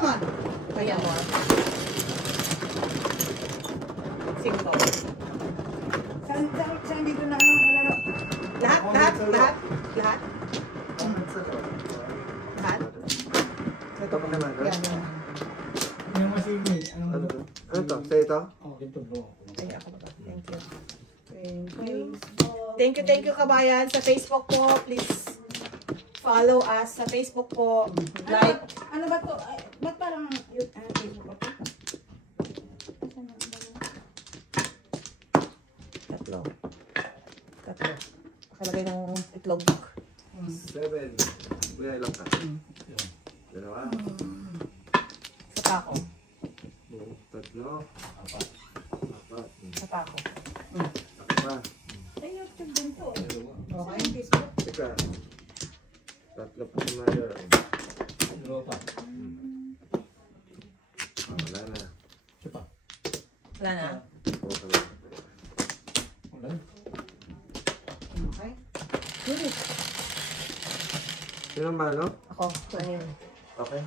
naman. Kaya mo. 5. Saan dito na ano kalaro? Lahat? Ito pa naman. Yung masini. Ano to? Sa ito? Oh, ito bro. Ay, ako ba? Thank you. Thank you kabayan. Sa Facebook po, please follow us sa Facebook po. Like. Ano ba to? Ba't parang Facebook ko? Tatlo. Nakalagay ng itlog. 7. Kuya, ilang ka? 2. Sa tako. 3. 4. Sa tako. Pa. Ay, YouTube din to. Okay. Facebook. Teka. 3 pa si Mother. Dalawa pa. Wala na. Isa pa. Wala na. Wala. Okay. Sino ba, no? Ako. Ano yun? Okay.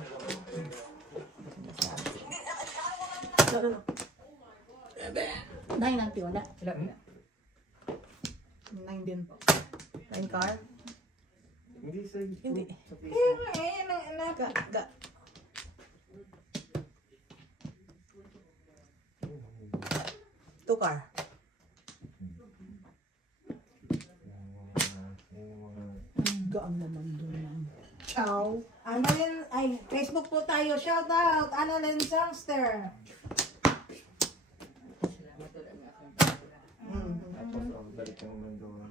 No. 9 ang tiwala. Wala. 9 din po. 9 car? Hindi sa Hindi. Kaya nga eh, Ga. Two car. Gaan naman doon. Ciao. Annalyn, ay, Facebook po tayo. Shout out, Annalyn Sangster. Tapos, balik ka naman doon.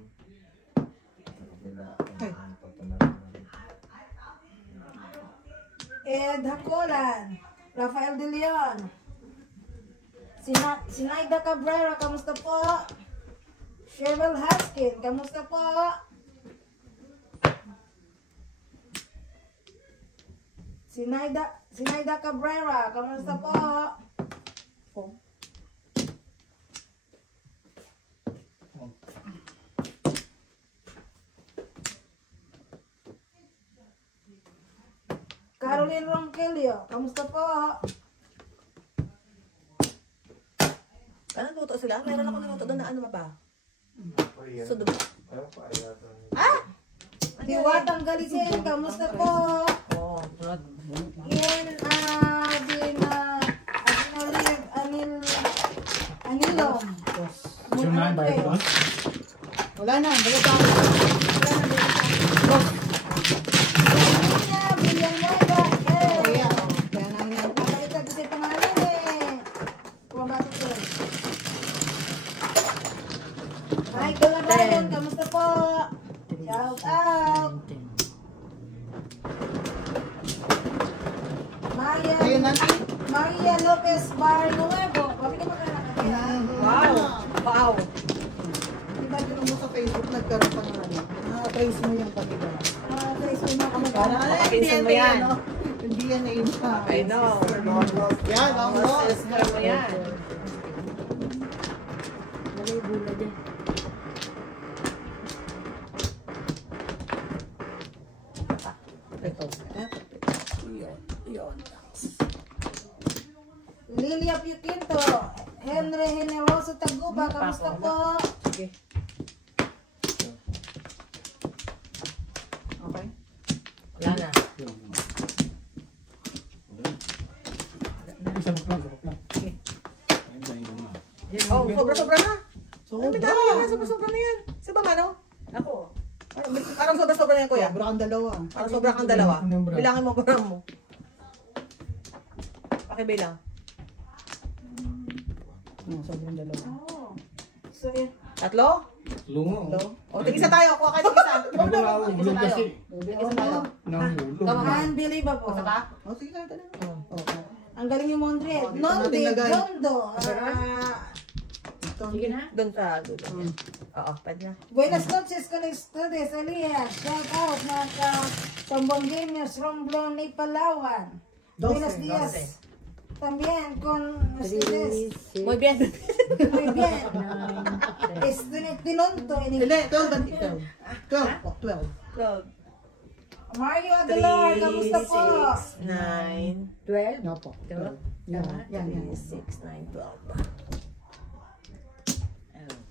Ed Hakolan, Rafael De Leon, Sinaida Cabrera, kamusta po? Cheryl Haskin, kamusta po? Sinaida Cabrera, kamusta po? Caroline Ronquillo, kamusta po? Ano luto sila? Meron ako niluto doon na ano ba? Sudo. Diwatang Galicen, kamusta po? Oh, Ian, Anilom. Sunan ba ito? Wala na, balik ako. Villanueva, kaya namin ang pakita kasi pangalan eh. Kumabasa ko. Michael Arayon, kamusta po? Shout out. Maria Lopez Barnuevo. Bakit ka magkakaroon? Wow. Diba din mo sa Facebook nagkaroon pa ng ano? Trace mo yung pagkita. Trace mo na kami. Pinsan mo yan. Hindi yan na yun pa. I know. Yan, ang mo. Sister mo yan. Malay bula din. Ito. Yun. Lilia Piquinto, Henry Generoso Taguba, kamusta po? Sige. Okay. Wala na. Isang plan. Sige. Oh, sobra-sobra na. Sobra-sobra na yan. Sa bang ano? Ako. Parang sobra-sobra na yan, kuya. Sobra kang dalawa. Parang sobra kang dalawa. Bilangin mo parang mo. Pakibilang. Sobrang dalawa. Oh. So, yun. Tatlo? Lungo. O, tig-isa tayo. Kuha kayo tig-isa. Ulog kasi. Tig-isa tayo. Nahulog. Unbelievable. Isa ka? O sige ka na. Ang galing yung Mondre. Oh, dito Nonde, natin lagay. Dondo. Sige na. Doon sa dulo. Oo, pwede na. Buenas noches con ustedes, Elias. Shout out mga Tombongueños from Blonay, Palawan. Buenos días. También con ustedes. Muy bien. Muy bien. Tinonto. Hindi, 12 and 12. 12. 12. Mario Aguilar, kamusta po? 9, 12? No po. 12. Yan, yan, yan. 6, 9, 12.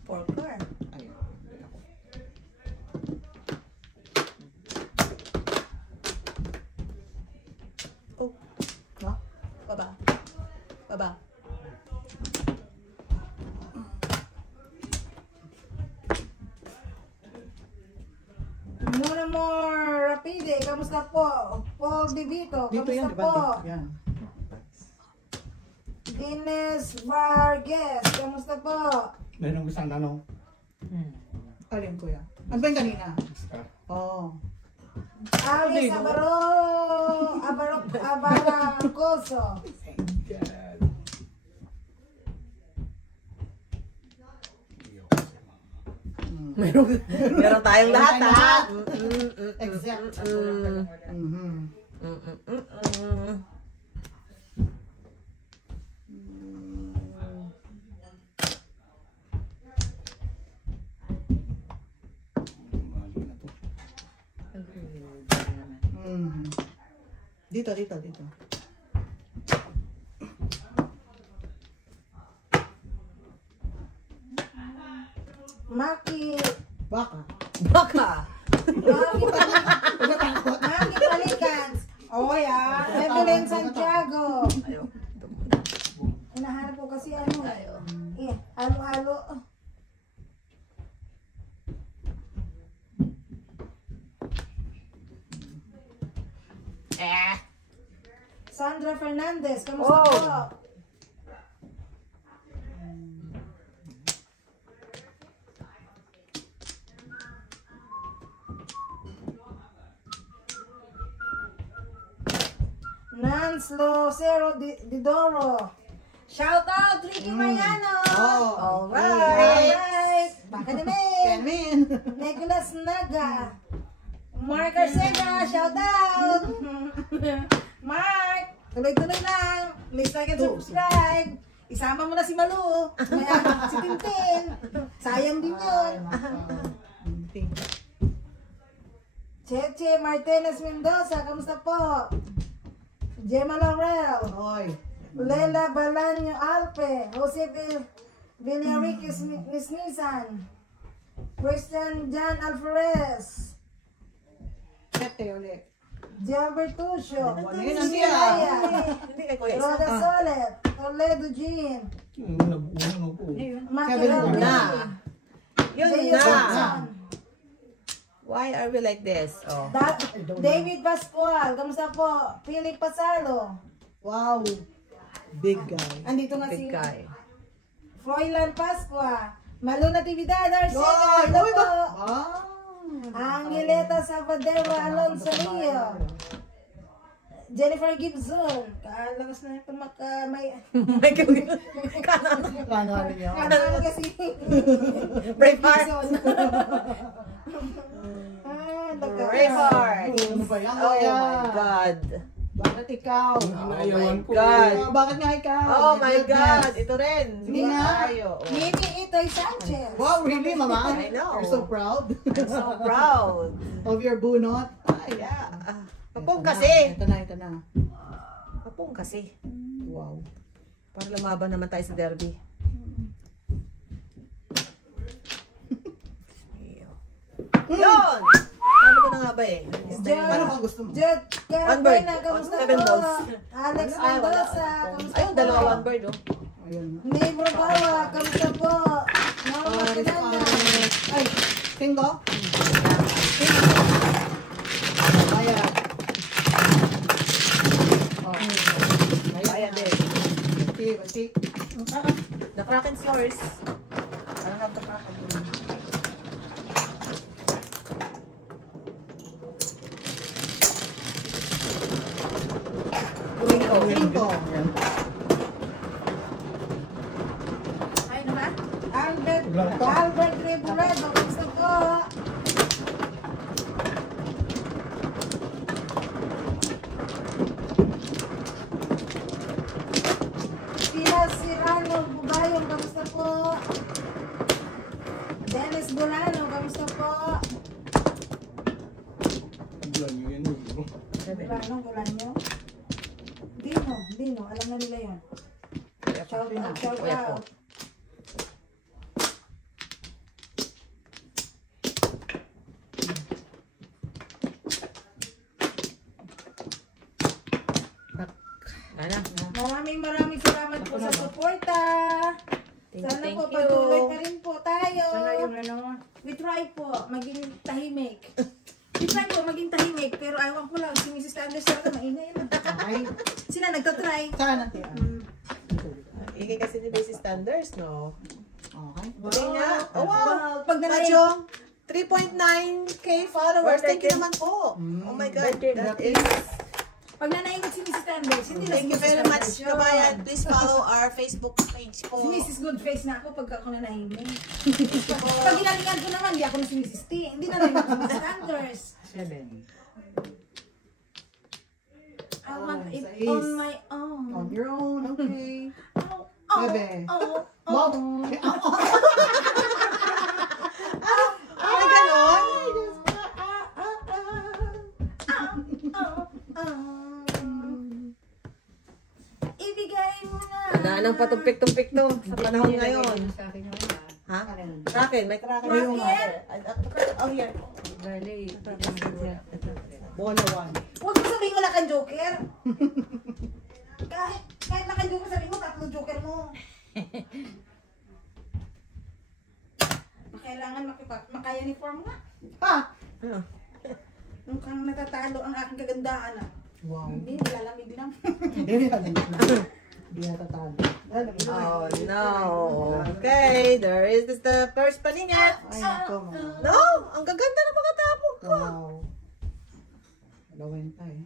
Pork car. Ayun. Oh, No? baba. Baba. Muna more rapide, kamusta po? Paul Divito, Dito yan, kamusta di ba? po? Dito, yan. Ines Vargas, kamusta po? Meron isang tanong. Alin ko yan. Ano ba yung kanina? Star. Oo. Alice Dito. Abarancoso. Meron tayong lahat, ha? Exact. Mhm. Mhm. Dito, dito, dito. Maki, Baka. Baka. Maki Palikans. Oh, yeah. Evelyn Santiago. Ayaw. Hinahanap ko kasi ano eh. Halo-halo. Sandra Fernandez, kamusta Oh. po? Nance Lucero Didoro. Shout out, Ricky Mariano. Oh. Alright. Baka namin. Penmin. Nicholas Naga. Mark Arcega, shout out. Mark, tuloy-tuloy lang. Please like and subscribe. Isama mo na si Malu. Maya, si Tintin. Sayang din yun. Cheche Martinez Mendoza, kamusta po? Gemma Laurel. Hoy. Lela Balanyo Alpe. Jose Villariquez Nisnisan. Christian Jan Alvarez. Kete ulit. Gian Bertuccio. Ano yun ang Silvia siya? Raya, Hindi kay Kuya Roda Isa. Solet. Toledo Jean. Ano po? Macarel Kevin na. Lee. Yun Jayo na. Johnson. Why are we like this? Oh. David Pascual. Kamusta po? Philip Pasalo. Wow. Big guy. Andito nga Big si guy. Froilan Pascua. Malu Natividad Arcega. Ay, Hello uy, ba? po. Ah. Angeleta Sabadero Alonso Rio. Jennifer Gibson. Kalakas na ito may... Kanan niya. Kalakas kasi. Braveheart. Braveheart. Ano ba yan? Oh Kuya? my God. Bakit ikaw? Naayawan po. God. Bakit nga ikaw? Oh my goodness. God. Ito rin. Sige nga. Tayo. Mimi Itoy Sanchez. Wow, really, Mama? I know. You're so proud I'm so proud. of your bunot. Yeah. Papong Ito na, kasi. Ito na, ito na. Papong kasi. Wow. Para lumaban naman tayo sa derby. Yun! Ano ko na nga ba eh? Ano bang gusto mo? Jed One bird. Carabena, kamusta Seven po? balls. Alex Ay, wala. Mendoza, kamusta Ayun, po? dalawa one bird oh. Ayun. Neighbor Bawa, kamusta po? Mama Kinanda. Ay, Tingo? Ayan. Oh. Ayan din. See. The Kraken's yours. I don't have the Kraken. Tingo. Ay, ano ba? Albert Reburado, kamusta po? Pina Sirano Bubayong, kamusta po? Dennis Bolano, kamusta po? Yun. Wala nyo? Dino. Alam na nila yun. Shout out. Maraming salamat po sa suporta. Sana po patuloy pa rin po tayo. We try po maging tahimik. Pero ayaw ko lang si Mrs. Anders talaga maingay yan. Sila nagtatry. Saan natin? Ingay kasi ni Mrs. Standards, no? Okay. Buti nga. Oh, wow! Pag Majong, 3.9k followers. Thank you naman po. Oh my God. That is... Pag nanaingot si Mrs. Anders, hindi na Thank you very much, kabayan. Please follow our Facebook page po. Si Mrs. Goodface na ako pag ako nanahimik. Pag ginalingan ko naman, hindi ako na si Mrs. T. Hindi na rin si Mrs. Anders. 7. I want it Sais. on my own. On your own, okay. Bebe. Ay, ganon? Ibigay mo na. Wala nang patumpik-tumpik to sa panahon ngayon. Sa akin yun. Ha? Kraken, may kraken. Oh, here. Bola 1. Huwag mo sabihin wala kang joker. Kahit na kang joker, sabihin mo, tatlong joker mo. Kailangan maka-uniform nga. Ha? Nung kang natatalo ang aking kagandahan ah. Wow. Hindi, nilalamig lang. Hindi natatalo. Oh, no. Okay, there is the first palingat. Ay, nako. No, ang gaganda ng mga tapong ko. Wow. Gawin tayo.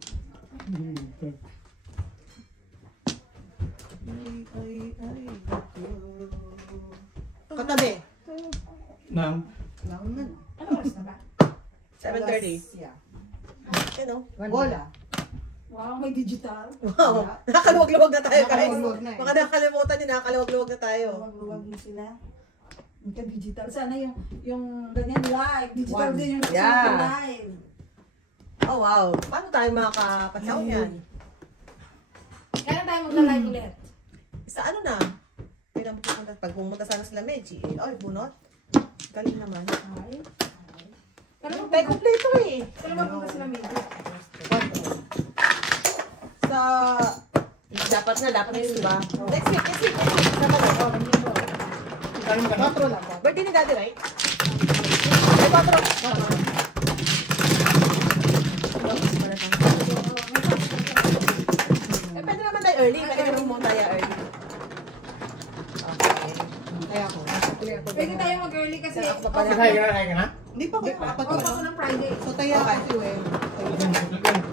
Katabi. Nang. Launan. Ano oras na ba? 7:30. Yeah. Ano? Bola. Wow, may digital. Wow, nakaluwag-luwag na tayo, guys. Nakaluwag na eh. Baka nakalimutan nyo, nakaluwag-luwag na tayo. Luwag-luwag mo sila. Yung digital. Sana yung ganyan live. Digital One. din yung Yeah. live. Oh, wow. Paano tayo makakapatsaw yan? Kaya tayo magla-live ulit. Sa ano na? Kailan pupunta? Pag pumunta sana sila Meji. Ay, bunot. Galing naman. Ay. Kailan Tayo kompleto eh. mapunta sila medyo? Sa... Dapat na yun, diba? Next week. Dapat na. Kaya mo ka na? 4 lang. Birthday ni Daddy, right? Ay, 4. Eh, pwede naman tayo early. Pwede naman pumunta tayo early. Okay. Kaya ako. Pwede tayo mag-early kasi Ako pa pala. Kaya ka na? Hindi pa ako apat off ko ako ng Friday. So tayo ako si Wen.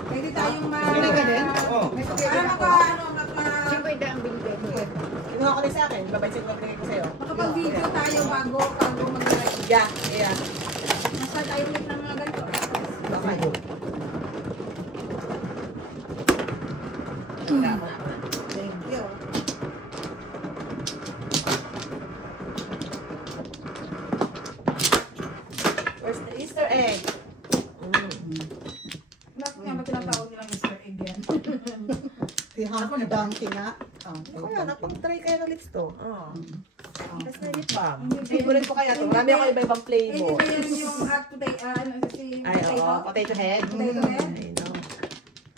Pwede tayong Pwede ka din? Oo. para Kinuha ko din sa akin. Babaysin ko bigay ko sa'yo. makapag-video tayo bago mag-live. Yeah. Nasa tayo ulit ng mga ganito. Okay. Thank you. Where's the Easter egg? Bakit nga ba tinatawag nilang Mr. Egg yan? Kaya donkey nga. Ako nga, napag-try kayo ng lips to. Tapos na lip balm. Favorite ko kaya to. Marami ako iba-ibang Hindi flavor. ba yan yung hot potato, si Ay, oo. potato? Potato head. Potato head? I know.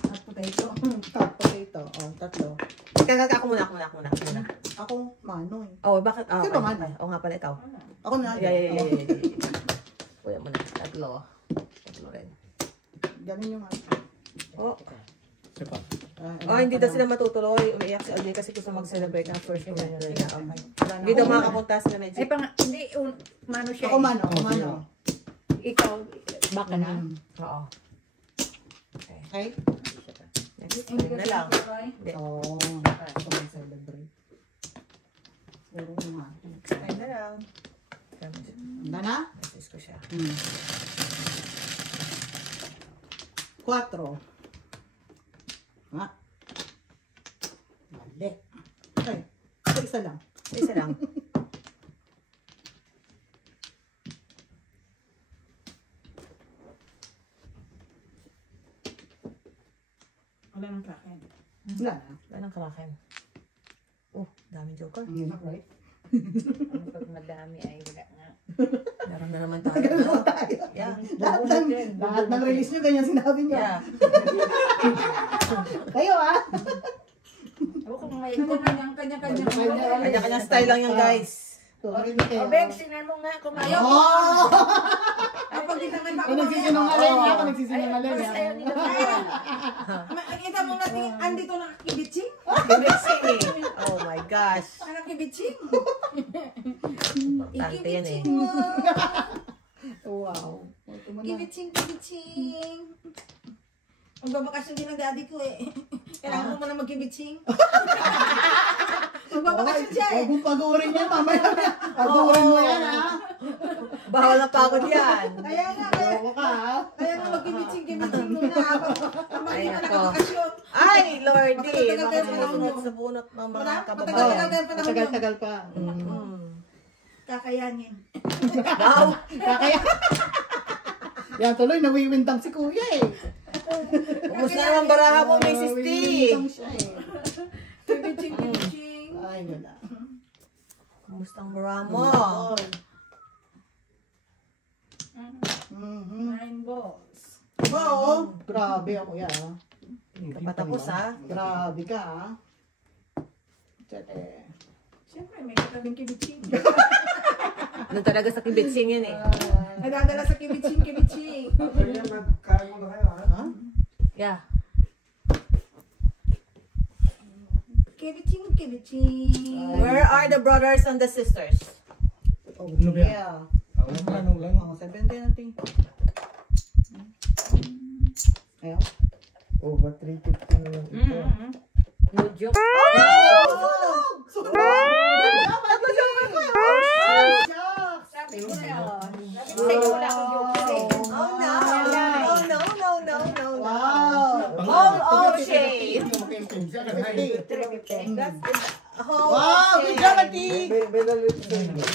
Hot potato. Top potato. Oh, tatlo. Ako muna. Ako, Manoy. Oh, bakit? Oh, Sino man? Oo nga pala ikaw. Ako na. Yeah. Kuya mo na. Tatlo rin. Ganun yung Oh. Isa pa. Oh, hindi daw sila matutuloy. Umiiyak si Alvin kasi gusto mag-celebrate ng first birthday niya. Hindi daw makakapunta sila medyo. Ay, hindi, mano siya. Ako Mano. Ako Mano. Ikaw, baka na. Oo. Okay? Next Hindi time ka na lang. sabay. Hindi. Oo. So, may celebrate. Pero nga. Next time na lang. Handa na? Message ko siya. 4. Ha? Mali. Okay. Isa lang. Isa lang. Wala nang kraken. Wala na. Wala nang kraken. Oh, daming joker. Ang hirap, right? Ano pag madami ay wala nga. Meron na naman tayo. Ganun tayo. Yeah. Lahat ng release nyo, ganyan sinabi nyo. Yeah. Kayo ah. Ako kung may... Kanya-kanya. Kanya-kanya style lang yan, guys. Sorry na kayo. O, Beg, sinan mo nga kung ayaw. Oh! Kapag di naman Kung nagsisinungaling ha, kung nagsisinungaling Mas ayaw ha. nila. Makikita mo natin, andito nakakibitsing. Mixing eh. Oh my gosh. Nakakibitsing. Tante yan eh. Wow. Ito mo na. Kibitsing. Magbabakasyon din ang daddy ko eh. Kailangan ko muna magkibitsing. Magbabakasyon siya eh. Huwag mong pagurin yan, mamaya. Pagurin mo yan ha. Bawal na pagod yan. Kaya nga, Bawa ka ha. kaya nga magkibitsing muna. Ay, Makikita na ako. bakasyon. Ay, Lordy. Matagal-tagal kayo panahon Makasunod nyo. sa bunot ng mga Matagal-tagal kababayan. kayo panahon nyo. Matagal-tagal pa. Kakayanin. Wow. Kaya. Yan tuloy, nawiwintang si kuya eh. Kumusta naman baraha mo, Mrs. T? Nawiwintang siya eh. Kibitsing. Ay, wala. Kumusta ang baraha mo? Mhm. 9 balls. Diba oh? Grabe ako yan ha. Hindi ka pa tapos ha? Grabe ka ha. Tsete. Siyempre, may katabing kibitsing. Doon talaga sa kibitsing yan eh. Nadadala sa kibitsing. Kaya magkain mo na kayo, ha? Ha? Yeah. Kibitsing. Where are the brothers and the sisters? Oh, Ano ba yan? yeah. Ano lang? Oh, 70 natin. Ayaw. Oh, ba 350 na lang ito. No joke. Sabi ko na yun. Sa'yo wala akong joke eh. Oh no! Oh no, no, no, no, no. Wow. Oh, shade. Mm. That's oh, Wow, good shade. job, Ati. May nalit sa inyo.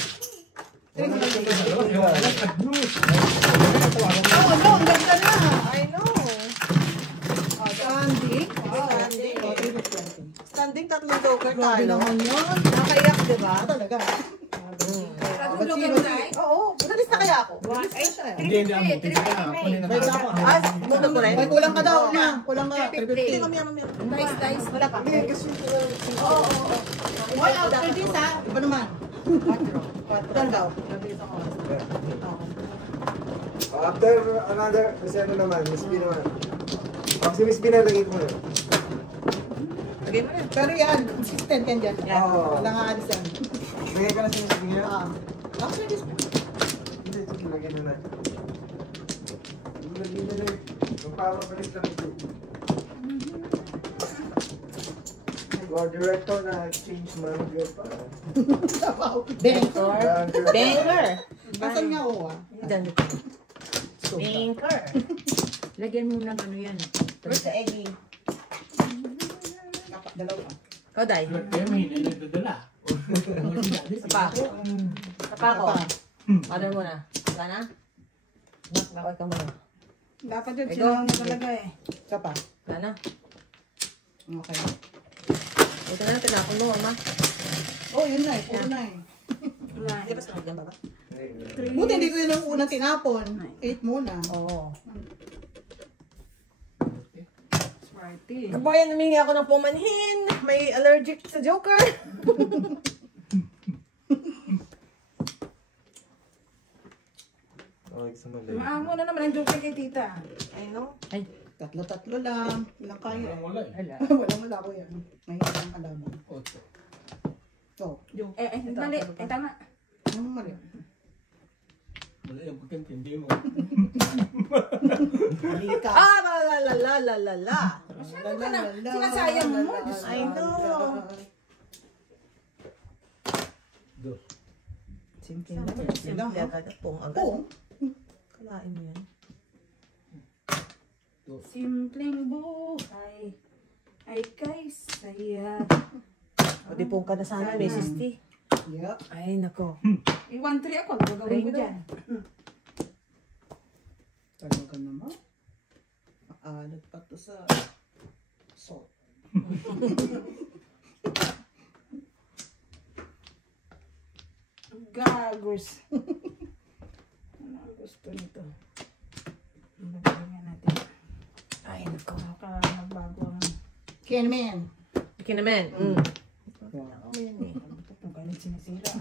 Oh, no, ang ganda na. I know. Standing. Standing. Oh, 320. Standing tatlong joker Grabe tayo. naman yun. Nakaiyak, di ba? Ah, talaga. Sabi ko na Oo. Inalis na kaya ako? Ay, Hindi, hindi. Amutin ka na. Kunin na May tayo. ako. Ah, bunot ko rin? May kulang ka daw na. Kulang ka. 350. Mamaya. Nice. Wala pa. Hoy, after this ha. Iba naman. 4 daw. After another, kasi ano naman, Miss B naman. Pag si Miss B na, lagay ko na. Lagay mo na. Pero yan, consistent yan dyan. Yeah. Oo. Wala nga alis yan. Lagay ka na si Miss B niya? Ah. After this. Hindi, sige, lagay na na. Lagay na na. Yung papapalis lang ito. Wow, director na change manager pa. Banker. Banker. Asan nga ako ah? Diyan. Banker. Lagyan mo ng ano yan. Where's the eggy? Dalawa. Ikaw, Day. Kaya may hindi nagdadala. Sapa ako. Sapa ako. Order mo na. Wala na? Bakit ka muna? Dapat yun, Ikaw? sinungan mo talaga eh. Isa pa. Wala na. Okay. Ito na, tinapon mo, ma. Oh, yun na eh. Puro na eh. Hindi ba sunod yan, baba? Buti hindi ko yun ang unang tinapon. 8 muna. Oo. Smarty. Kabayan, namingi ako ng pumanhin. May allergic sa joker. Okay, sa mali. Maamo na naman ang joke kay tita. I know. Tatlo lang. Ilang kaya? Wala eh. Walang wala ko yan. Mahirap ang alaman. Oto. So, Mali. Tama. anong mali? Wala yung pagkintindi mo. Mali ka. Ah, la la la la la la la. Masyado ka na. Sinasayang mo. Diyos I know. Do. Simple lang. Simple agad. Pong agad. Oo. Kalain mo yan. Simpleng buhay ay kay saya. O di pong ka na sana, Mrs. T. Yeah. Ay, nako. Iwan 3 ako. Gagawin ko dyan. Talaga naman. Maalat pa to sa Salt. Gagos. Ano ang gusto nito? Ilagay nga natin. Ay, nako. Baka magbago ang... Kinman. Bikin naman. Ang galit sinisira.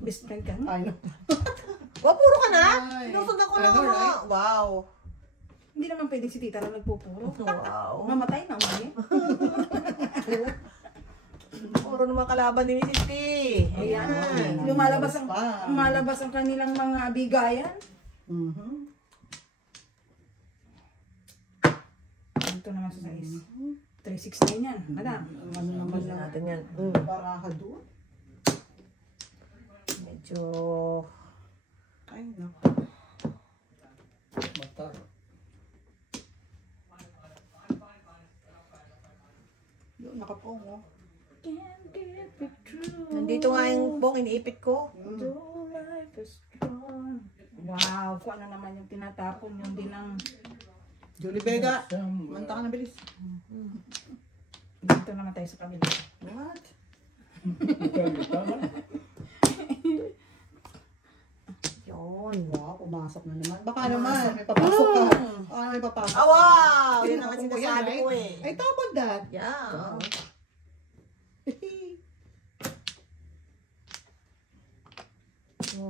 Best friend ka. Ay, no. Wow, puro ka na? Ay, Sinusundan ko I lang know, mga. right? Wow. Hindi naman pwede si tita lang nagpupuro. Wow. Mamatay na umali. Puro naman kalaban ni Mrs. T. Ayan. Lumalabas ang kanilang mga bigayan. Mhm. Ito naman sa size. 369 yan. Madam. Ano naman Gusto lang. natin yan. Para ka doon. Medyo... Ay, no. Mata. Yun, nakapong, oh. Can't get it true. Nandito nga yung bong, iniipit ko. Though life is strong. Wow, kung ano naman yung tinatapon yung din ang... Julie Vega. Manta ka na bilis. Dito naman tayo sa kabila. What? Tama. Yun. Wow, pumasok na naman. Baka naman, may papasok ka. Ah, may papasok. Ah, wow! Yun ang Ako po yan, sinasabi right? ko eh. Ay, top of that. Yeah.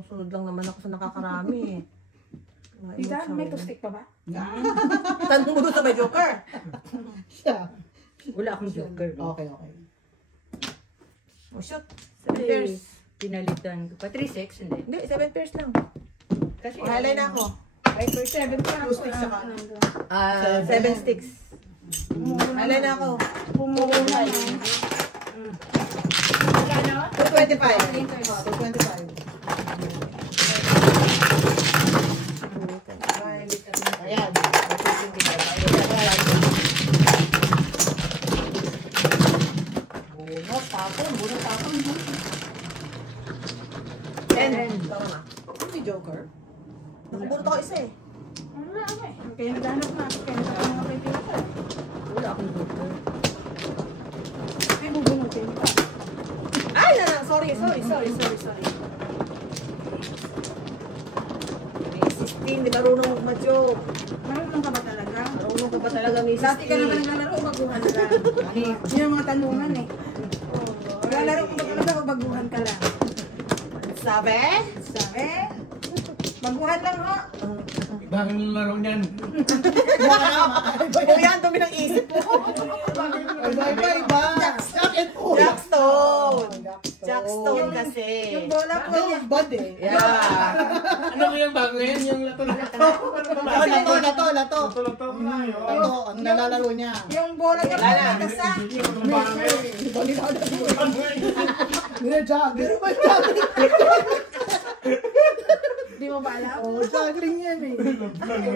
Sunod lang naman ako sa nakakarami eh. Tita, may toothpick pa ba? Tanong mo doon sa may joker. Siya. Wala akong joker. Okay, okay. Oh, shoot. 7 Kasi pairs. pinalitan ko pa. 3-6, hindi. Hindi, 7 pairs lang. Kasi Halay na ako. 5 per 7 pa. Two sticks saka. 7 sticks. Halay na ako. Pumulay. 225. 225. Ayan. Bunot, tapon. Bunot, tapon. 10. Tama na. May joker. Nakabunot ako isa eh. Ano na ako eh. Kaya naghanap na ako. Kaya naghanap na kayo tita. wala akong joker. Ay, bubunutin pa. Ay, sorry. May 16, di marunong mag-joke. Marunong ka ba talaga? Marunong ka ba talaga, Mrs. Dati ka T? naman naglalaro o baguhan ka lang? Yun ang mga tanungan eh. Naglalaro ka ba talaga o baguhan ka lang? Sabi? Sabi? Baguhan lang ha? Ibang laro niyan. O yan, dumi ng isip mo. Iba. Jacket po. Jackstone. Jackstone kasi. Yung bola po niya. Yung bud eh. Yeah. Ano ba yung bago yan? Yung lato-lato. Lato. Lato-lato na yun. Lato, ang nalalaro niya. Yung bola niya po Lala. nagkasa. Jogger ba jogging? Di mo ba alam? Oh, jogging yan eh.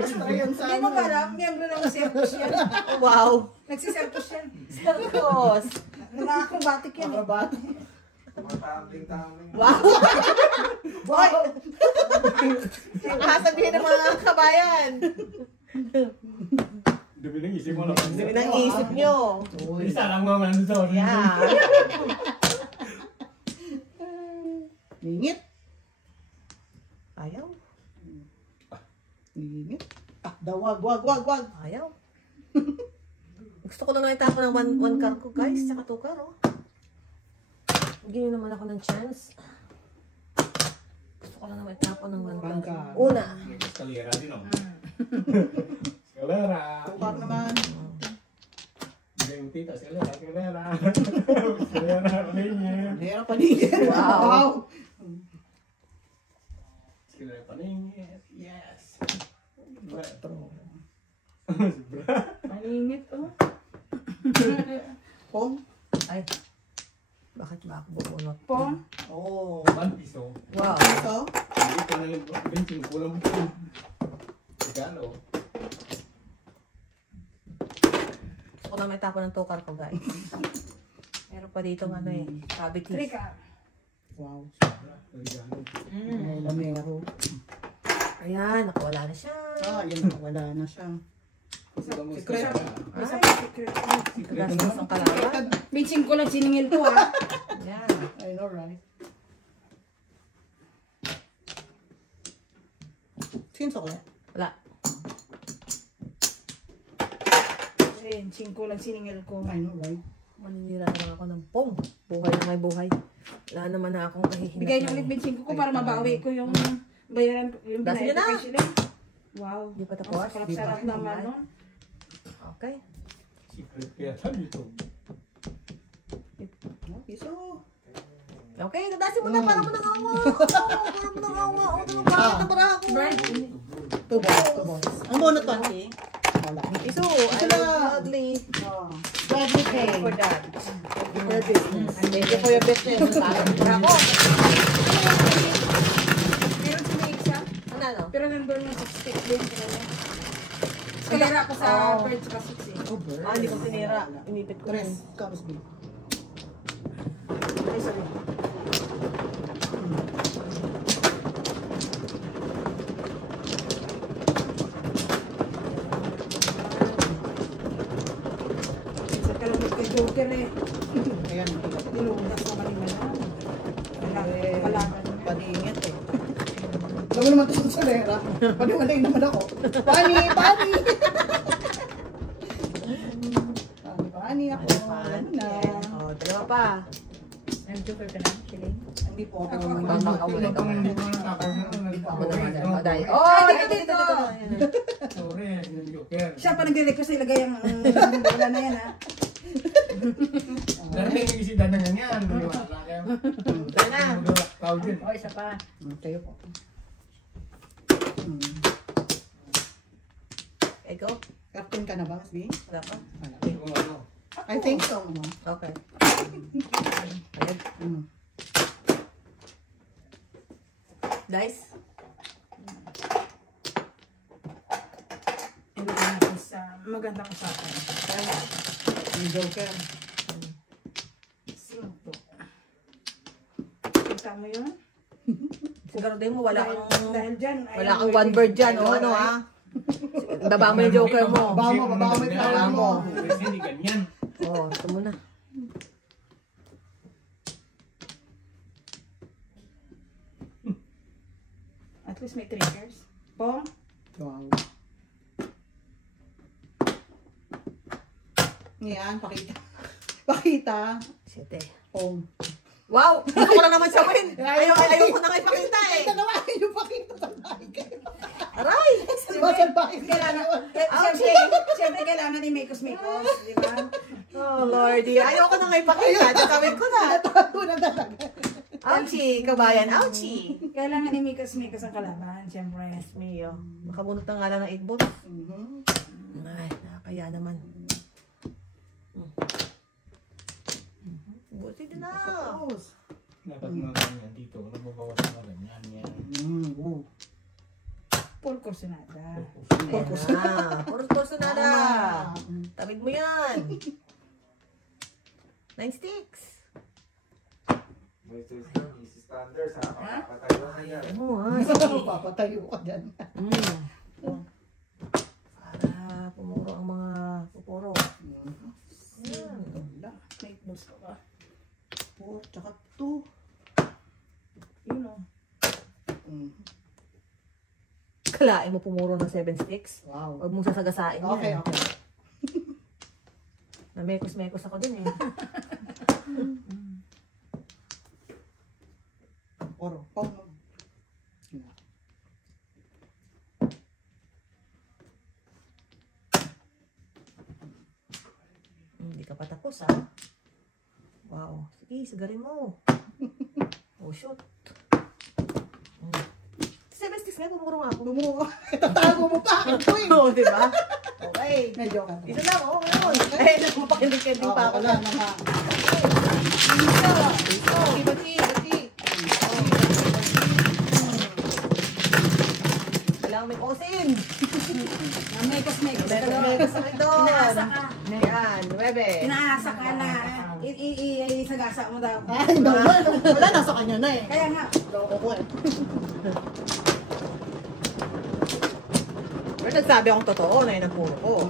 Extra yan sa Di mo ba alam? Miyembro ng circus yan. Wow. Nagsisircus yan. Sarkos. Naka-acrobatic yan eh. Kabat. Wow. Boy. Nakasabihin ng mga kabayan. Dumi ng isip mo lang. Dumi ng isip nyo. Isa lang mo man doon. Yeah. Ningit. Ayaw. Ningit. Ah, wag. Ayaw. Gusto ko lang itapon ng one car ko, guys. Tsaka 2 car, oh. Bigyan nyo naman ako ng chance. Gusto ko lang naman itapon ng 1 One car. car. Una. Escalera din oh. Escalera. Tukar naman. Yung tita, escalera. Escalera, paningin. Hera paningin. Wow. Escalera, paningin. Yes. Retro. Maningit oh. Pong. Ay. Bakit ba ako bubunot? Pong. Oh. 1 piso. Wow. Ito. Hindi ko na yung benching. Kulang mo ito. Regalo. Gusto ko lang itapon ng 2 car ko, guys. Meron pa dito ano eh. Cabbage. Trika. Wow. Regalo. May lamero. Ayan, nakawala na siya. Ah, yan. Wala na siya. Secret. Isa pa secret. Gastos ang kalaban. Benching ko lang siningil ko ha. Yan. I know, right? Sinso ko? Wala. Benching ko lang siningil ko. I know, right? Maninira na lang ako ng pong. Buhay na may buhay. Wala naman na akong kahihinat. Bigay niyo ulit benching ko para mabawi ko yung bayaran yung Dasi niyo na. binayad ko sila. Wow. Di pa Ang tapos? sarap naman nun. Okay. Secret kaya sabi ito. Piso. Okay, nadasin mo na para mo nangawa. Para mo nangawa. O, nabara ako. Brad, 2 balls, 2 balls. Ang bonus 20. Wala. Iso, I love ugly. Oh. Bradley Pay. For that. For business. Thank you for your business. Para ako. meron si May isa. Ano? Pero nandun yung stick din. Eskalera ako sa bird sa 6 eh. Oh, bird. Hindi ko sinira. Inipit ko. 3. Comes B. Ay, sorry. Sa kalamit kay Joker eh. Ayan. Nilunas naman yung malang. Kalaban mo. Paningit eh. Alam mo naman ito sa salera. Paniwalay naman ako. Pani! Pani! Pani ako. Alam mo na. Oh, dalawa pa. Nag-joker ka na, Chile? Hindi po ako. Oh, dahil. Oh, dito. Sorry, yung joker. Siya pa nagre-request ilagay ang wala na yan ha. Dahil yung isida na ganyan. Wala kayo. Wala na. Tawag din. O, isa pa. Tayo po. Ikaw? Captain ka na ba, Mas B? Wala pa? Kung ano. I think so. Okay. Mm. Dice? Ilagay natin sa magandang usapan. Yung Joker. Simple. Kita mo yun? Siguro din mo, wala kang... Dahil dyan. ay- Wala kang one bird dyan, o ano ha? Baba mo yung joker mo. Baba mo, baba mo yung tawag mo. Kasi hindi ganyan. Oo, ito mo na. At least may triggers. Pong. Wow. Yan, pakita. Pakita. Siyete. Om. Wow! Gusto ko na naman siya win. Ayaw ko na kayo pakita eh. Dalawa yung pakita sa bahay kayo. Aray! Diba sa bahay Kailangan, siyempre kailangan ni Makos, di ba? Oh, Lordy. Ayaw ko na kayo pakita. Tatawin ko na. Natago na talaga. Ouchie, kabayan. Ouchie. Kailangan ni Makos ang kalaban, siyempre. Yes, Mio. Makabunot na nga lang ng 8 balls. Mhm. Ay, nakakaya naman. Buti din na. Tapos. Dapat mga ganyan dito. Nababawas na ganyan. Yan. Oh. Full course nada. Ayan na. Puro kurso na na. Tabid mo yan. 9 sticks. Easy standard sa kapapatayo na yan. Ano ha? Papatayo ka dyan. Para pumuro ang mga pupuro. Ayan. Wala. May balls ka ba? 4, tsaka 2. Yun o. Kalain mo pumuro ng 7 sticks. Wow. Huwag mong sasagasain yan. Okay, okay. Namekos-mekos ako din eh. Oro. Pong. Hindi ka pa tapos ha. Wow. Sige, sagarin mo. Oh, shoot. 7 sticks nga, pumuro nga ako. Bumuha. Tatago mo pa. Ito eh. Oo, diba? Okay. Medyo ka. Isa lang, oh, ngayon. Eh, nagpapakilig-kilig pa ako. Wala na nga. Bati, bati, bati. Kailangan may osin. Makos. Mekos sa akin doon. Inaasa ka. Yan, 9. Inaasa ka na. Isagasa mo daw. Ay, wala nasa kanya na eh. Kaya nga. Loko ko eh. Pero nagsabi akong totoo na yun ang puro ko.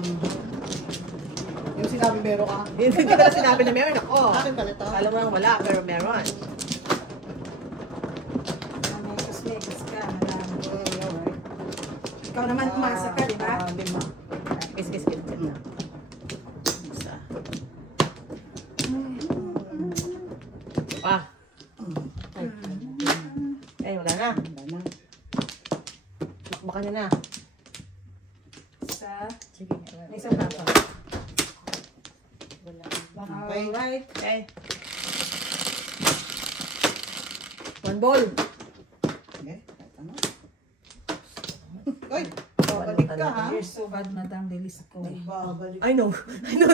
Yung sinabi meron ka. Hindi ko na sinabi na meron ako. Akin pala ito. Alam mo lang wala, pero meron. Megas ka, madami. Ikaw naman umasa ka, di ba? 5. Kiss. Isa. Ay, wala na. Baka nyo na. Isa. Sige. May isang pa. Wala. Alright. Okay. One ball. Okay. Ano? Ay, babalik ka ha. You're so bad, Madam. Release ako. Babalik. I know,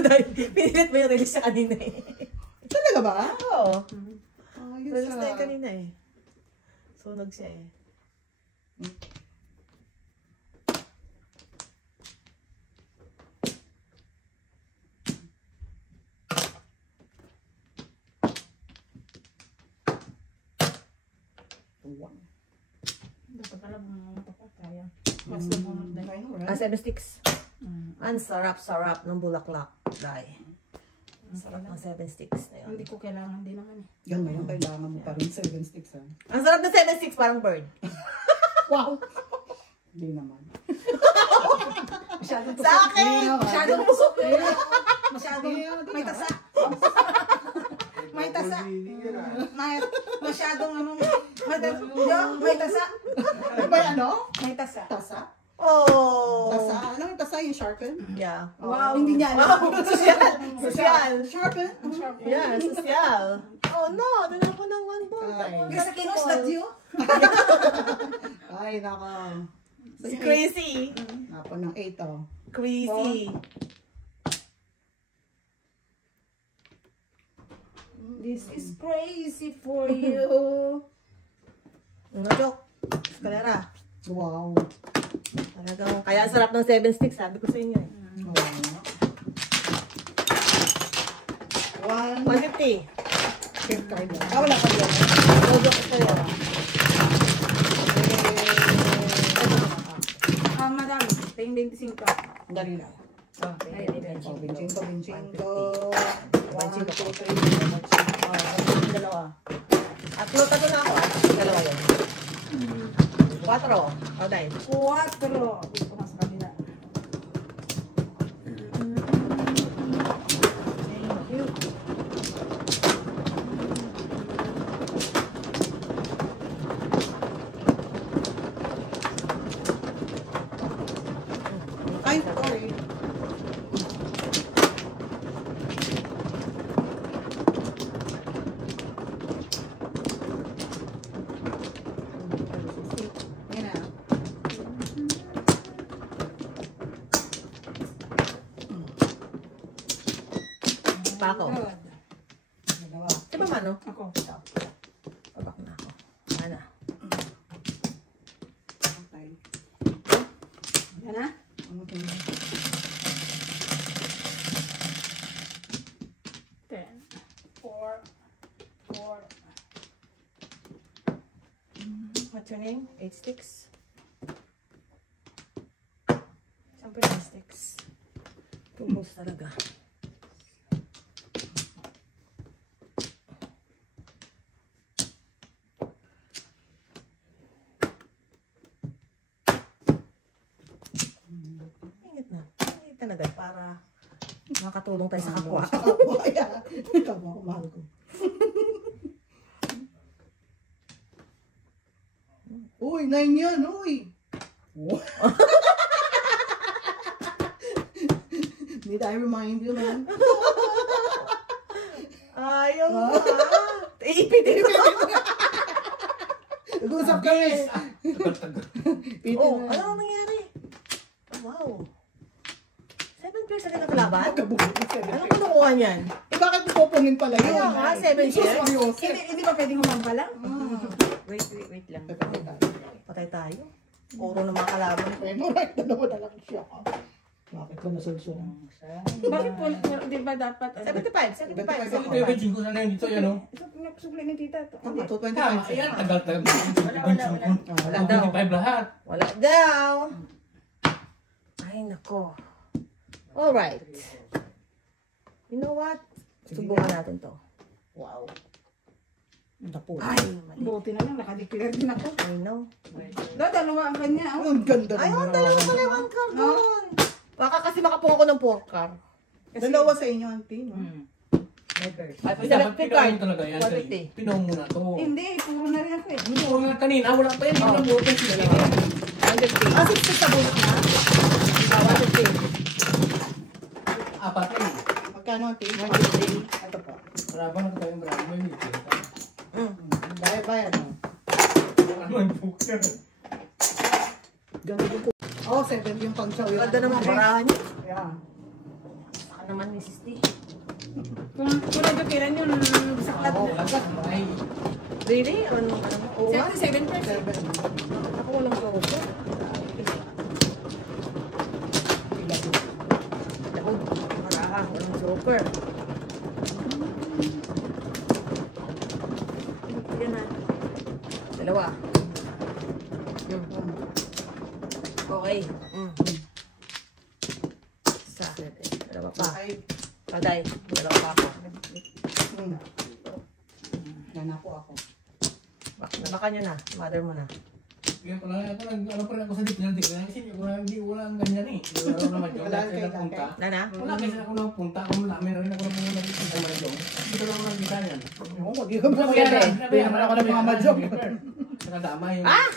dahil pinilit mo yung release sa kanina eh. Talaga ba? Oo. Ayos Release na ah. yung kanina eh. Sunog siya eh. Dapat alam mo pa kaya. Mas na mo na. I know, right? 7 sticks. Ang sarap ng bulaklak. Dai. Ang sarap ng 7 sticks na yun. Hindi ko kailangan din naman eh. Yan ngayon, kailangan mo pa rin 7 sticks ha. Ang sarap ng 7 sticks, parang bird. Wow! Hindi naman. Masyadong Sa akin! Masyadong tusok yun. Masyadong may tasa. May tasa. Masyadong ano. May tasa. May ano? May tasa. Tasa? Oh! Tasa? Ano yung tasa? Yung sharpen? Yeah. Wow. Hindi niya Wow! alam. Sosyal! Sharpen? Yeah, sosyal. Oh no! Doon ako ng one ball. Kasi kinos that you. Ay, naka. Si Crazy. Ako ng 8 oh. Crazy. This is crazy for you. Ano joke? Escalera. Wow. Talagang, kaya ang sarap ng 7 sticks, sabi ko sa inyo eh. Wow. 150. Gift card lang. Ah, wala pa yun. No joke escalera. Madam, 25. Dali lang. Ay, Oh, 25. 1, 2, 3. Dalawa. Tatlo na ako ah. Dalawa yun. 4. O, 9. 4. Gusto ko nga sa kabila. Ay, sorry. Yan na. Pa ako. Good. Dalawa. Di ba mano? Ako. Pabak na ako. Ano? Okay. Yan na? Okay. 10. 4. 4. What's your name? 8 sticks. Siyempre 9 sticks. Tubos talaga. Ingit na. Ingit talaga para makatulong tayo sa kapwa. Kapwa, yeah. Kapwa ko, mahal ko. Uy, 9 yan, uy. Did I remind you, man? Ayaw mo ha. Iipit mo. Nag-usap kami. Oh, ano ang nangyari? Oh, wow. 7 pairs agad ang kalaban? Anong kinukuha niyan? Eh, bakit pupupungin pala yun? Kaya nga, 7 shares. Hindi ba pwedeng humampalang? Wait lang. Patay tayo. Puro ng mga kalaban. Right, dalawa na lang siya. Bakit ko nasulso na? Bakit po, di ba dapat? 75. 75. Kaya ba ko na lang dito yan, no? Sukli ni tita to. Tama, 225. Tama, ayan, tagal-tagal. Wala daw. 25 lahat. Wala daw. Ay, nako. Alright. You know what? Subukan natin to. Wow. Napo. Ay, mali. Buti na lang, nakadeclare din ako. I know. Dalawa ang kanya. Oh. Ang ganda Ay, naman. dalawa pala yung 1 car doon. Baka kasi makapunga ko ng 4 car. Dalawa sa inyo, auntie, no? Ay, Dapat selected pinaw card. mo talaga yan. 150. Pinaw mo na to. Hindi, puro na rin ako eh. Hindi ko nga kanina. Wala pa yan. Hindi na mo. 150. Ah, 60 sa bus na? 150. Apat eh. Magkano, auntie? 150. Ito po. Wala ba na tayong brand? May milk. Bayad, no? Ano ang poker? Ganda din po. Oh, 7 yung pang-chow. Ganda naman barahan niya. Yeah. Saka naman ni Sisti. Kung nagkakiran yun, saklat. Oo, lagat. Ay. Really? Ano? Oo nga. 7%. Ako walang choco. Daog. Barahan. Walang joker. Yan na. Dalawa. Okay. Isa. Dalawa pa. Paday. Dalawa pa ako. Nana po ako. Baka nyo na. Mother mo na. Kaya pala ako, ano pa rin ako sa diklan. Kasi hindi wala ang ganyan eh. Wala naman yun. Wala Wala kayo, napunta. Nana? Wala kasi ako napunta. Kung meron ako napunta sa Maradong. Dito lang ako nakita yan. Oo, mag-iwan mo kasi. Kaya naman ako ng mga majok. Nakadama yung... Ah!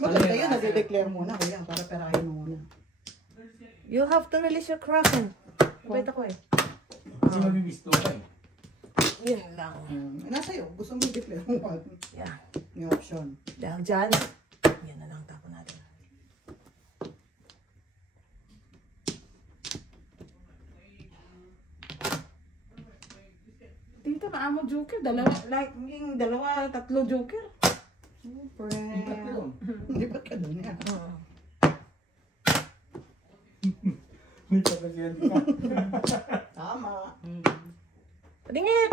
Maganda yun, nade-declare muna. Kuya, para perahin mo muna. You have to release your kraken. Wait ako eh. Kasi mabibisto ka eh. Yun lang. Nasa iyo, gusto mo i-declare mo. Yeah. Yung option. Dahil dyan, yan na lang tapon natin. Dito na amo joker. Dalawa, like, yung dalawa, tatlo joker. Super. Ipat na yun. Hindi ba ka doon yan? May pagkasiyan ka. Tama. Padingit!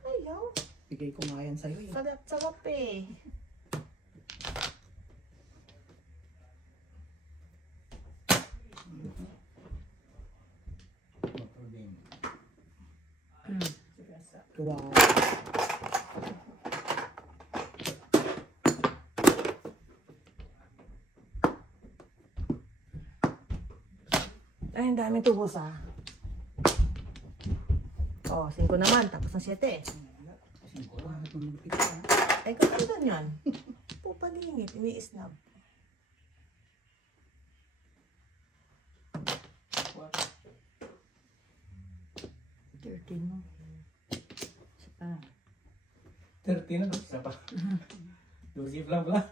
Ayaw. Bigay ko nga yan sa'yo eh. Sarap eh. Wow. Ay, ang daming tubos ah. Oh, 5 naman. Tapos ng 7 eh. Ay, katanda niyan. Pupalingit. Ini-snap. Mo. Isa pa. 30 na, isa pa. Dosif lang pala.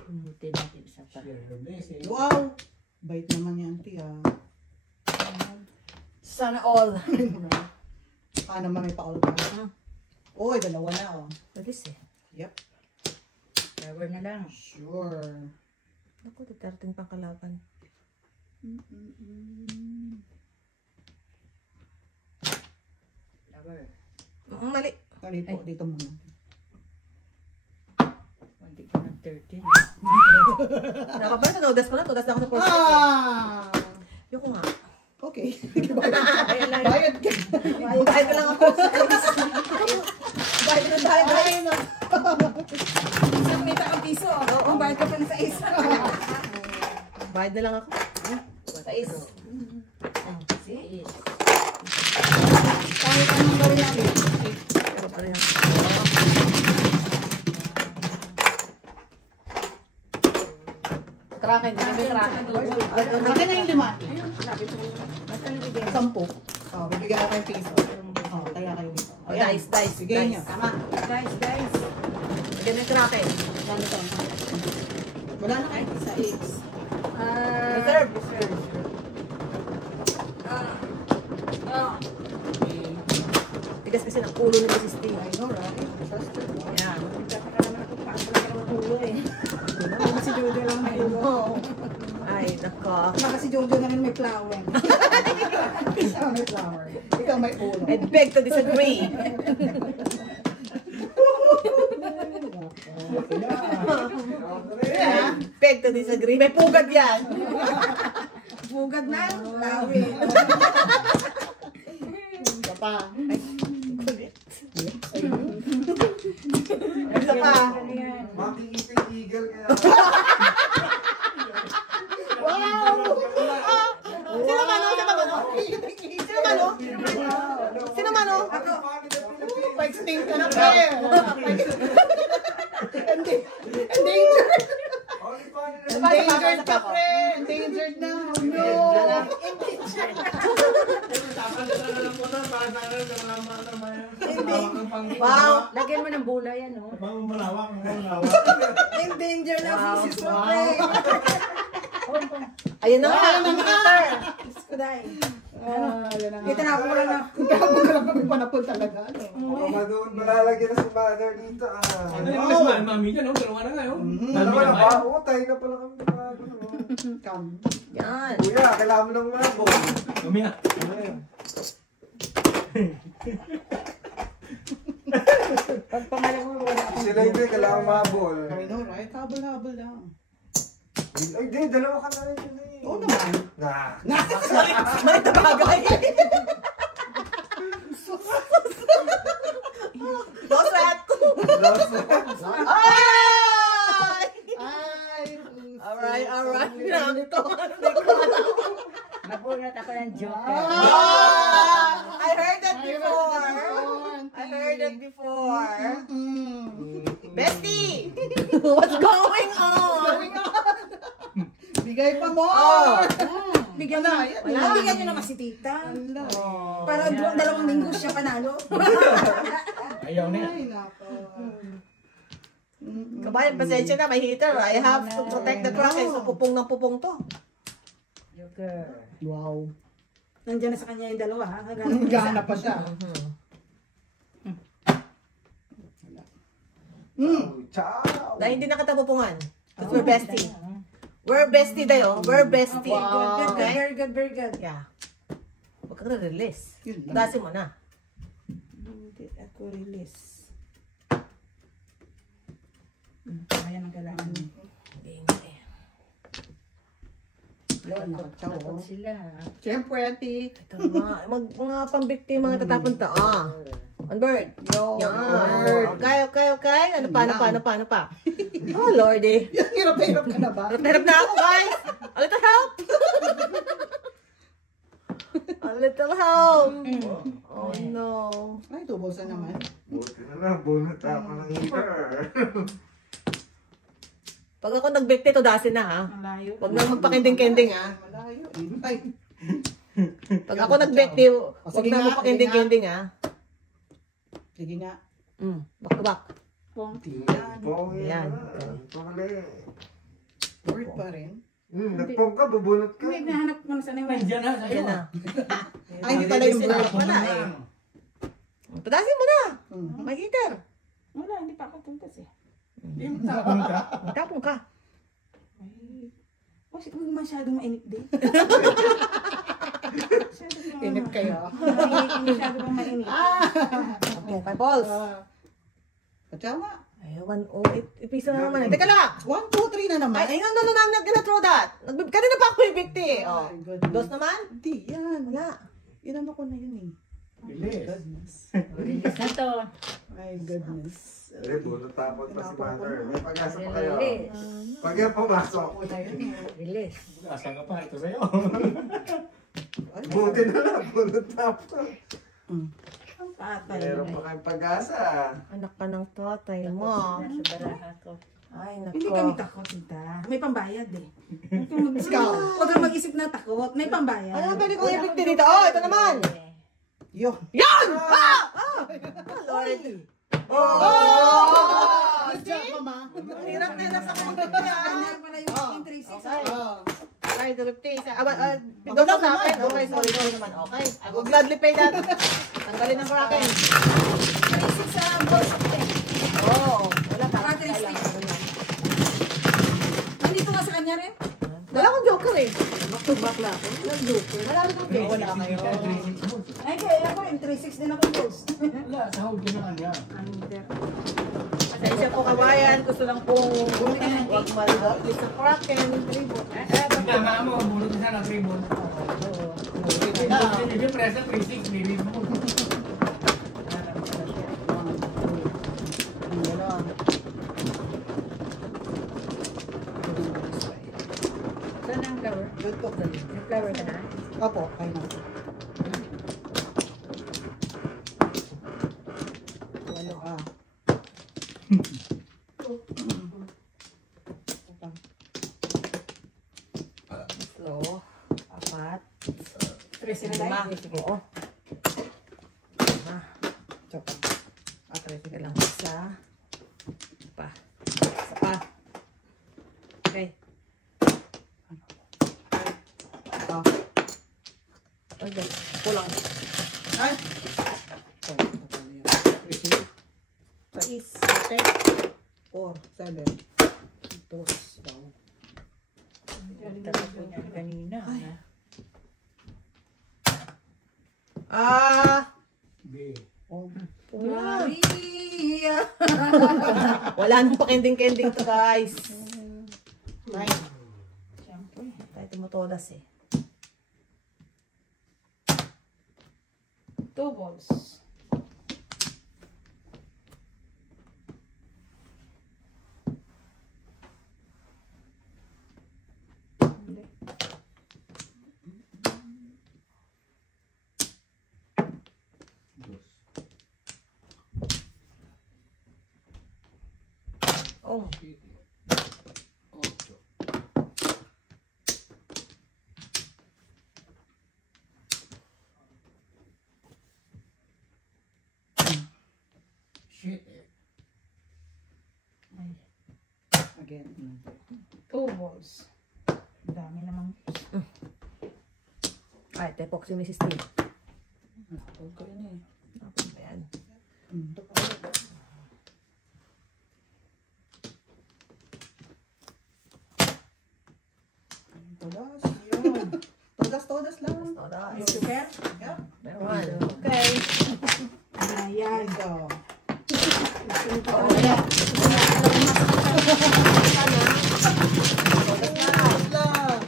Pumutin natin isa pa. Wow! Bait naman yan, auntie ah. Sana all. Naman may pa-all ka. Uy, dalawa na oh. Pagis eh. Yep. Flower na lang. Sure. Ako, 13 pang kalaban. Flower. Mali. Kali po, dito muna. Hindi pa ng 13. Nakapala sa nodas ko na. Nodas na ako sa first. Ah! Yung ko nga. Okay. Bayad ka. Bayad ka lang ako. Bayad na bayad. Isang mita ang piso. Ang bayad ka pa na sa isa. Bayad na lang ako. Sa is. Kahit anong gawin natin. Pero pa rin. Kraken. Hindi may kraken. Akin na yung 5. 10. Oh, bibigyan ko kayong piso. Oh, kaya kayo dito. Oh, dice, dice. Bigay niyo. Dice. Tama. Guys. Hindi may kraken. Wala na kayo. Sa X. Reserve. Tigas kasi ng ulo ni Mrs. T. I know, right? Trusted. Yan. Si Jojo lang may ulo. Ay, nako. Baka si Jojo na rin may flower. Ikaw may flower. Ikaw may ulo. I beg to disagree. Beg to disagree. May pugad yan. Bugad na. Lawi. Isa pa. Isa pa. Makikipig-eagle kaya. Sino mano? Sino mano? Sino mano? Sino mano? Pa-extinct ka na, pre. Endangered. Endangered ka, pre. Endangered na. Oh, no. Wow. Lagyan mo ng bola yan, oh. Malawak. In danger na pieces mo, pre. Ayun na nga. Kuday. Yan na nga. Dito na ako lang na. Tapos na lang kami panapol talaga. Malalagyan na si mother dito. Ano yung mas mami dyan, dalawa na kayo. Dalawa na ba? Oo, tayo na pala kami ng mother. Come. Yan. Kuya, kailangan mo ng mabo. Mamaya. Pag pangalan mo, wala akong Sila hindi, kailangan mabol. I know, right? Habol-habol lang. Ay, di, dalawa ka na rin yun eh. Oo naman. Nah. May tabagay. Loset! Ay! Ay! Alright, alright. Nito. Nabulat ako ng joker. I heard that before. I heard it before. Bestie! What's going on? Bigay pa mo! Bigyan na. Bigyan nyo naman si tita. Para dalawang linggo siya panalo. Ayaw na yan. Ay, nako. Kabayan, pasensya na, may heater. I have to protect the Kraken. So, pupong ng pupong to. Joker. Wow. Nandiyan na sa kanya yung dalawa, ha? Gana pa siya. Ciao! Dahil hindi na kita pupungan. Because we're bestie. We're bestie tayo. We're bestie. Good, Okay? very good, very good. Yeah. Huwag kang na-release. Yun lang. Dasin mo na. Hindi ako release. Ayan ang kailangan niya. Hindi, hindi. Takot sila. Siyempre, ati. Ito mga pambiktima mga tatapon ta. On board. Yo, Yan. Okay. Ano pa? Oh, Lordy. Hirap ka na ba? Hirap na ako, guys. A little help. A little help. Oh, no. Ay, tubos na naman. Buti na lang, bunot ako ng heater. Pag ako nagbikti, to dasin na, ha? Malayo. Huwag na magpakinding-kending, ha? Malayo. Ay, Pag ako nagbikti, huwag sige na nga, magpakinding-kending, ha? sige nga. Back to back. Pong Yan. Pumali. Word pa rin. Nagpong ka, bubunot ka. Wait, nahanap ko na sana yung Nandiyan na, sa'yo. Ayan na. Ay, hindi pala yung word. Wala, eh. Padasin mo na. May heater. Wala, hindi pa ako tuntas eh. Tapon ka. Tapong ka. Kasi kung masyadong mainit din. Inip kayo. Masyado bang mainit. Okay, 5 balls. Katsawa. Ay, 1-0. Ipisa na naman. Teka lang. 1, 2, 3 na naman. Ay, no, I'm not gonna throw that. Kanina pa ako yung bikti. Oh. My goodness. Dos naman? Hindi, yan. Wala. Inano ko na yun eh. Bilis. Release na to. My goodness. Eh, bunot tapon pa si mother. May pag-asa pa kayo. Release. Pag yan pumasok. Release. Asa ka pa, ito sa'yo. Buti na lang, bunot tapon. Patay. Meron pa kayong pag-asa. Anak ka ng tatay mo. Nasa baraha ko. Ay, Hindi kami nako. takot, tita. May pambayad eh. Huwag kang mag-isip na takot. May pambayad. Ano pwede kong ibigti dito? Oh, ito naman. Yo. Yan! Ah! Lord. Oh! Nandiyan ka, ma. Hirap na lang sa kanya. Ano pala yung 3-6? Oh. Ay, the 50. Pindot sa akin. Okay, sorry naman. Okay. I will gladly pay that. Tanggalin ang Kraken. 3-6 sa boss. Oo. Wala pa. Ah, 3-6. Nandito nga sa kanya rin? Wala akong joker eh. Back to back na ako. Joker. Wala akong joker. Wala kayo. Ay, kaya ako rin. 3-6 din ako boss. Wala, sahod ka na kanya. Under. Pasensya Pasensya po kabayan. Gusto lang pong huwag malapit sa Kraken. Tama mo, bulot na sana 3 months. Yung presa 3-6, maybe mo. Saan ang flower? Good po. May flower ka na? Opo, kaya na. Walo ah. Slow. 4. 13 na Lima. tayo. Sige. Oo. 5. Tsaka. Sige lang. Isa. Pa. Isa pa. Okay. Ah. Okay. Kulang. Ay! Sais. Okay. 4, 7. Dos. Wow. Kanina. Sige. Oh. Maria! Wala nang pakending-kending to, guys. 9. Tayo tumutodas eh. 2 balls. Oh. Shit. Again. 2 balls. Dami namang. Ay, tepok si Mrs. T. Huwag kayo na eh. Ako ba yan? Todas. Yun. Todas lang. Todas. Super. Yeah. Meron. Okay. Ayan. Go. Oh, yeah. Todas lang.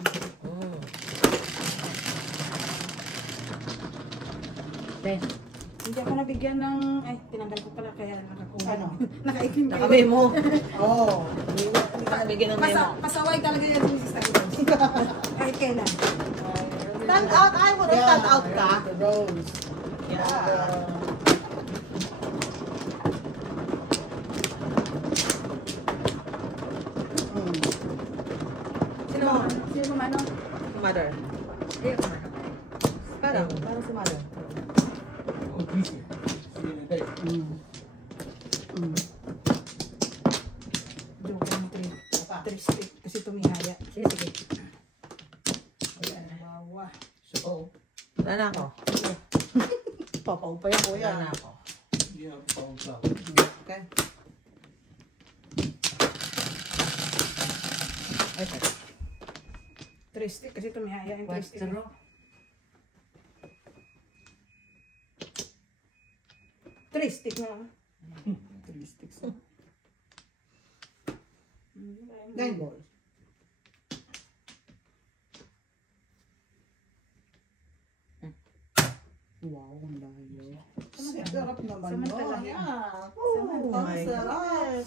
Okay. Hindi ako nabigyan ng... Ay, tinanggal ko pala kaya nakakuha. Ano? Nakaitim kayo. Nakabay mo. Oh. Bigyan ng memo. Pasaway talaga yan yung Mrs. Tyler. Kahit kailan. Stand out. Ay mo rin stand out ka. The rose. Yeah. Sino? Sino ano? Mother. Hindi ako man. Parang si mother. Oh, please. Sige na tayo. Joke lang ito yun. 3 stick kasi tumihaya. Sige, sige. Ayan, wawa. So, Wala na ako. Papaupay ako Wala yan. na ako. hindi ako pauntaw. Okay. Ay, sorry. 3 stick kasi tumihaya yung 3 stick. Westro. 3 stick na. 3 sticks. 9 balls. Wow, ang layo. Ang sarap naman nun. Samantala. Yeah. Oh Ang my sarap.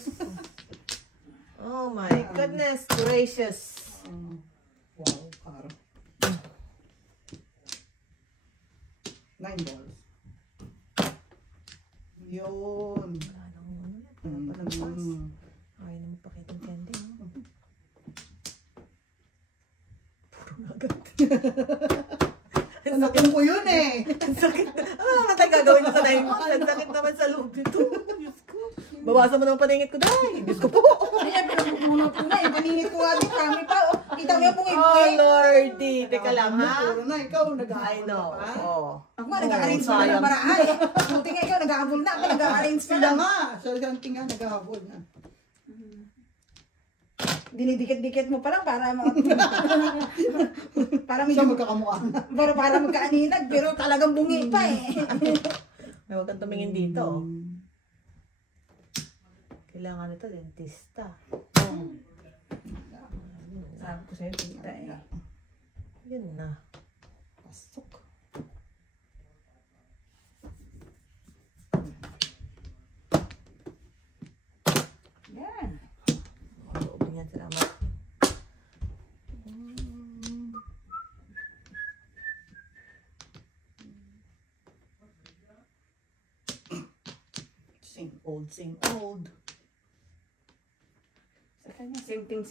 Oh my goodness gracious. Wow, caro. 9 balls. Yun. Wala nang palagpas. Ay, naman pakitang candy. Puro agad. Ang sakit ko yun eh. Ang sakit na. Matay gagawin mo sa 9 months. Ang sakit naman sa loob nito. Diyos ko. Bawasan mo naman paningit ko dahil. Diyos ko po. Ay, pinagpupunot ko na. Yung paninit ko nga din. Kami pa. Kita mo yung pong Oh, Lordy. Teka lang, ha? Puro na, ikaw I nag-aayos know. pa. Oh. Ako nga, nag-arrange pa sayang. ng maraan. Buti nga ikaw, nag-aabol na. Ako nag-arrange pa Sila lang. nga. Sa ganting nga naghahabol na. Dinidikit-dikit mo pa lang para para Siya medyo magkakamukha na. para magkaaninag pero talagang bungi pa eh. May huwag kang tumingin dito. Kailangan ito, dentista. Sabi ko sa'yo, kita eh. Yun na. Pasok. Yan. Loobin yan, salamat. Same old, same old. Sa kanya, same thing.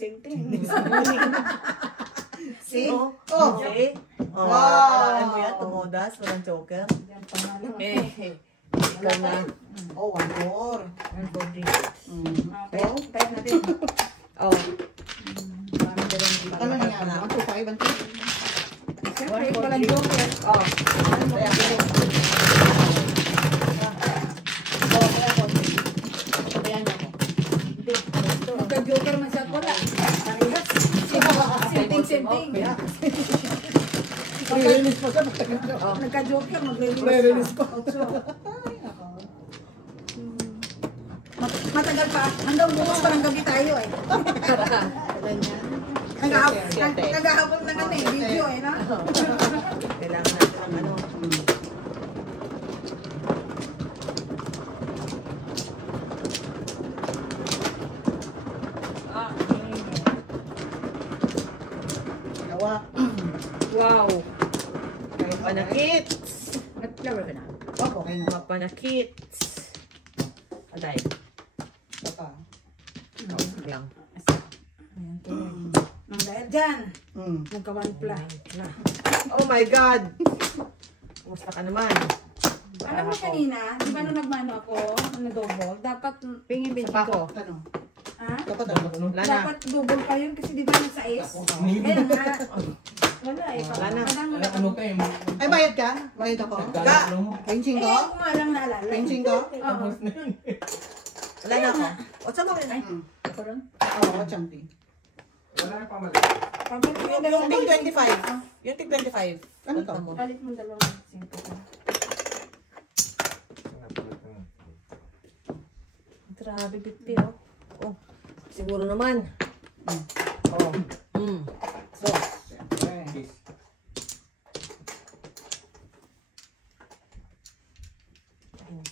See? Oh, Oh. okay. Oh, Wow. ano mo yan? Tumodas, walang choker. Yan, pangalan. Ikaw na. Oh, one more. Yan, body. Okay. Tayo natin. Oh, Parang dalawang dito. Ano na yan? 1, 2, 5, 1, 2. Siyempre, walang joker. oh. Kaya ako. Oh, kaya ako. Ayan ako. Hindi. Magka-joker man siya. Wala. Parehas. Same thing. Re-release pa siya. Nagka-joker, magle-release Re-release pa. Ay, nako. Matagal pa. Hanggang bukas pa ng gabi tayo eh. Nagahapon na nga eh. Video eh, na? Kailangan natin ng ano. Dalawa. Wow. Mapanakit. Nag-flower ka na? Oh, okay na. Mapanakit. Aday. Ito pa. Lang. Ayan, nang dahil dyan, nagkawampla. Oh my God! Kumusta ka naman? Alam mo kanina, di ba nung nagmano ako, double, dapat, Pingin bin ko. Ano? ha? Dapat ano? Wala na. Dapat double pa yun kasi di ba nasa is? Kaya nga, wala eh. Wala na. Ano kayo? Ay, bayad ka? Bayad ako? Ka! Pinching Eh, ko? ako nga lang naalala. Pinching ko? Oo. Tapos na yun. Wala na ako. O, saan mo rin? Ako rin. Oo, champi. Wala na pamalit. Pabalik mo yung Yung dalawang tig 25. Yung tig 25. Ano to? Palit mo dalawang simple ka. Grabe, bitti, oh. Oh, siguro naman. Oh. So, siyempre.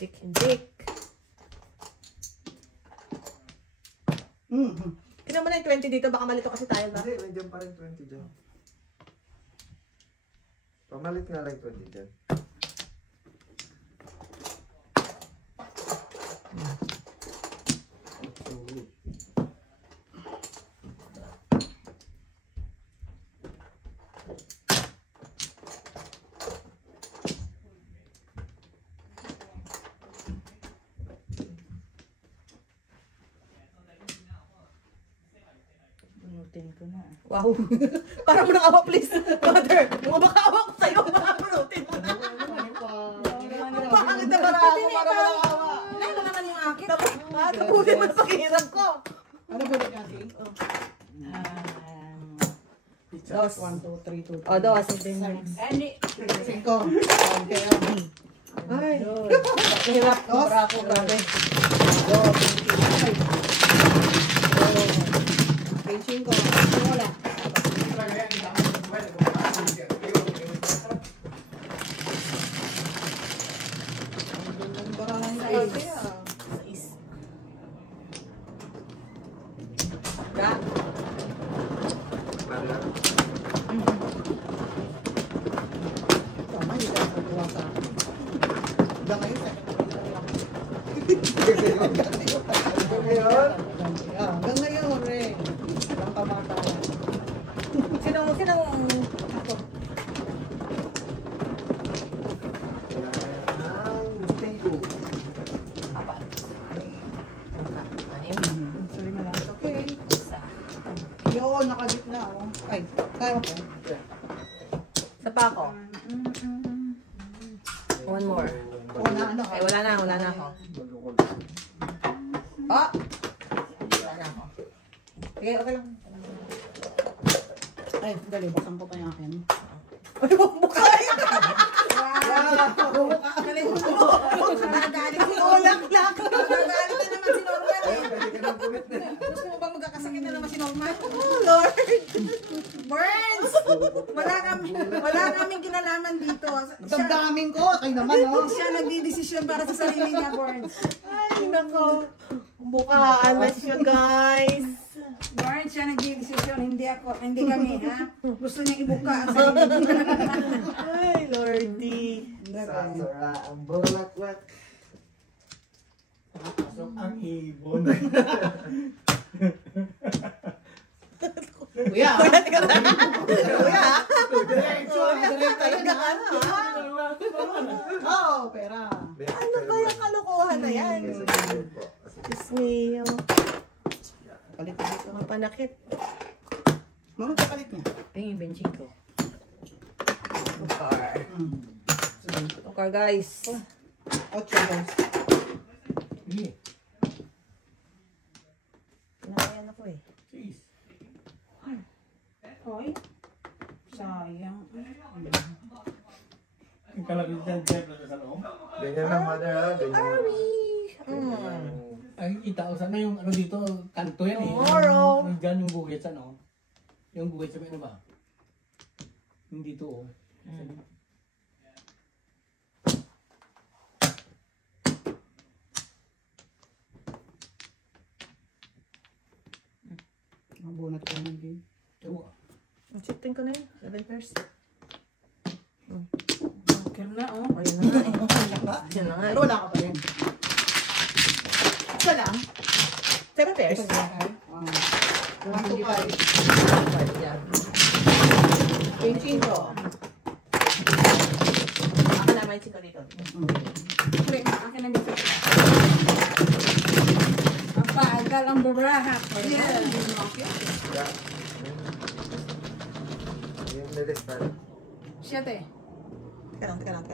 Hindik. Tingnan mo na yung 20 dito, baka malito kasi tayo ba? Hindi, nandiyan pa rin 20 dyan. Pamalit nga lang 20 dyan. Bunutin ko na. Wow. Parang mo nang awa, please. Mother, mga baka awa ko sa'yo, mga protein mo na. Pangit na para ako, para walang awa. Ano naman yung akin? Tapusin mo na pakihiram ko. Ano ba yung ating? Dos. 1, 2, 3, 2, 3. O, dos. Ani. 5. Okay, Ay. Hirap. Para ako, grabe. Pinching ko. Wala. Barahan na Sais. eh. Sais. Ga. Tama, hindi ka nagagawa sa akin. Hanggang ngayon, Ngayon, hanggang ngayon, eh. Hanggang kamatayan. Sinong Sorry, malas. Okay. Yun, nakagitna. Oh. Ay, kaya mo po. Sa pa ako. One more. Wala, ano ka? Ay, wala na ako. Ah! Wala na ako. Sige, okay lang. Ay, dali, buksan ko pa yung akin. Ay, bukay! Kalimutan mo. Nagagalit si Ulak-lak! Nagagalit na naman si Norman eh. Wala kaming kinalaman dito. Damdamin ko, kayo naman, no? Siya nagdidesisyon para sa sarili niya, Borns. Ay, nako. Bukaan na siya, guys. Borns, siya nagdidesisyon, hindi ako, hindi kami, ha? Gusto niya ibuka ang sarili niya. Ay, Lordy. Sasara ang bulaklak. Pasok ang ibon. Kuya. Kuya. Kayo na ano, ha? Oo, pera. Ano ba yung kalokohan na yan? Diyos mio. Palit na dito. Mapanakit. Mga kapalit niya. Tingin, benching ko. Okay, guys. 8 guys. Sige. Pinakayan ako eh. Cheese. Hoy, sayang. Ang kalabit ng chef na sa loob. Ganyan lang, mother, ha? Ganyan lang. Ay, itao sana yung ano dito, kanto yan eh. Tomorrow. Diyan yung bugit sa ano. Yung bugit sa ano ba? Yung dito oh. Mabunat ko naman din. Diba? Shifting ko na yun. 7 pairs. Okay na, oh. Ayun na nga eh. Yun na nga Pero eh. wala ka pa rin. Isa lang. 7 pairs. 25. Yan. Benching ko. Ako na may siko dito. Pre, akin na dito. Papagal ang baraha. Yeah. Yung lilis na. Siya, te. Teka lang.